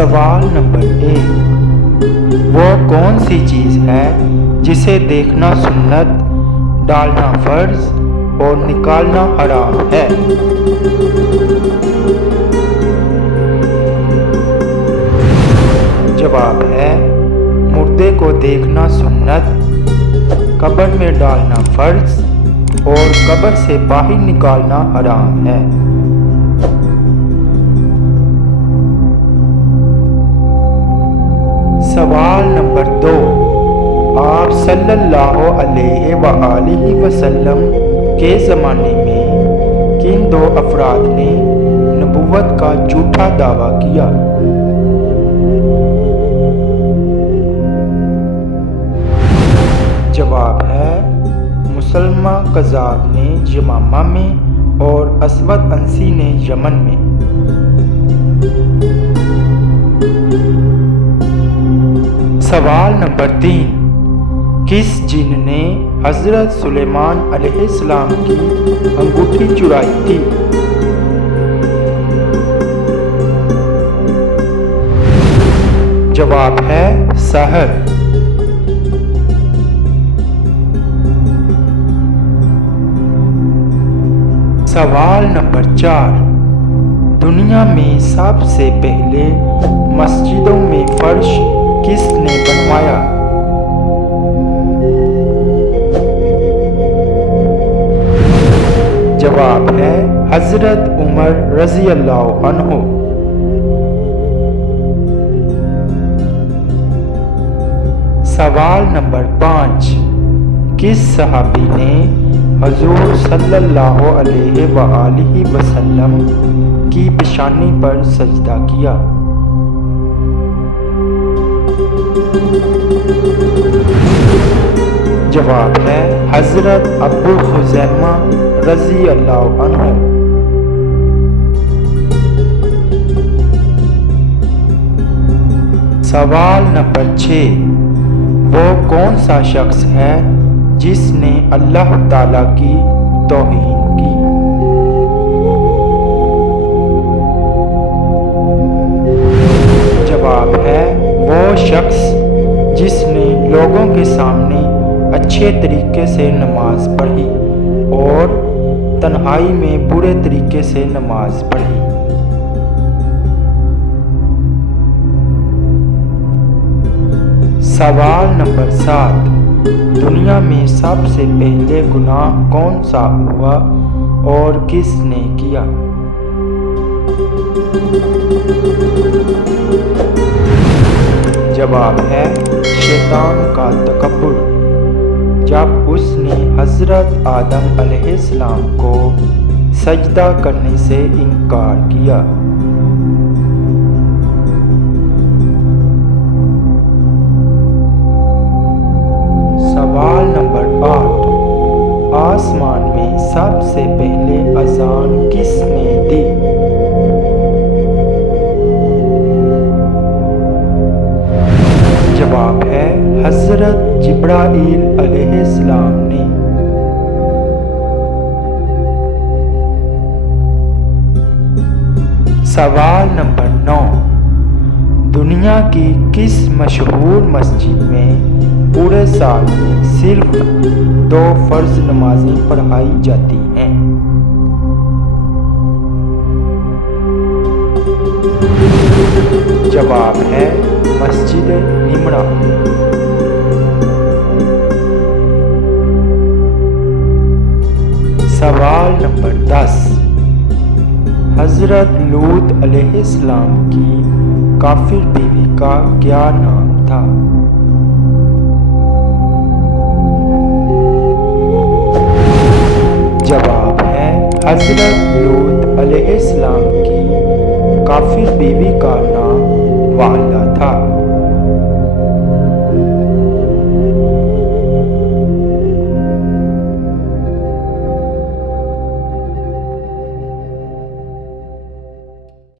سوال نمبر 1، وہ کون سی چیز ہے جسے دیکھنا سنت، ڈالنا فرض اور نکالنا حرام ہے؟ جواب ہے مردے کو دیکھنا سنت، قبر میں ڈالنا فرض اور قبر سے باہر نکالنا حرام ہے۔ سوال نمبر 2، آپ صلی اللہ علیہ وآلہ وسلم کے زمانے میں کن 2 افراد نے نبوت کا جھوٹا دعویٰ کیا؟ جواب ہے مسلمہ کذاب نے یمامہ میں اور اسود انسی نے یمن میں۔ سوال نمبر 3، کس جن نے حضرت سلیمان علیہ السلام کی انگوٹھی چرائی تھی؟ جواب ہے سحر۔ سوال نمبر 4، دنیا میں سب سے پہلے مسجدوں میں فرش کس نے بنوایا؟ جواب ہے حضرت عمر رضی اللہ عنہ۔ سوال نمبر 5، کس صحابی نے حضور صلی اللہ علیہ وآلہ وسلم کی پیشانی پر سجدہ کیا؟ جواب ہے حضرت ابو خزیمہ رضی اللہ عنہ۔ سوال نمبر 6، وہ کون سا شخص ہے جس نے اللہ تعالیٰ کی توہین کی؟ جواب ہے وہ شخص جس نے لوگوں کے سامنے اچھے طریقے سے نماز پڑھی اور تنہائی میں برے طریقے سے نماز پڑھی۔ سوال نمبر 7، دنیا میں سب سے پہلے گناہ کون سا ہوا اور کس نے کیا؟ جواب ہے شیطان کا تکبر، جب اس نے حضرت آدم علیہ السلام کو سجدہ کرنے سے انکار کیا۔ سوال نمبر 8، آسمان میں سب سے پہلے اذان کس نے دی؟ جواب ہے حضرت جبرائیل علیہ السلام نے۔ سوال نمبر 9، دنیا کی کس مشہور مسجد میں پورے سال میں صرف 2 فرض نمازیں پڑھائی جاتی ہیں؟ جواب ہے مسجد نمرہ۔ سوال نمبر 10، حضرت لوط علیہ السلام کی کافر بیوی کا کیا نام تھا؟ جواب ہے حضرت لوط علیہ السلام کی کافر بیوی کا نام والا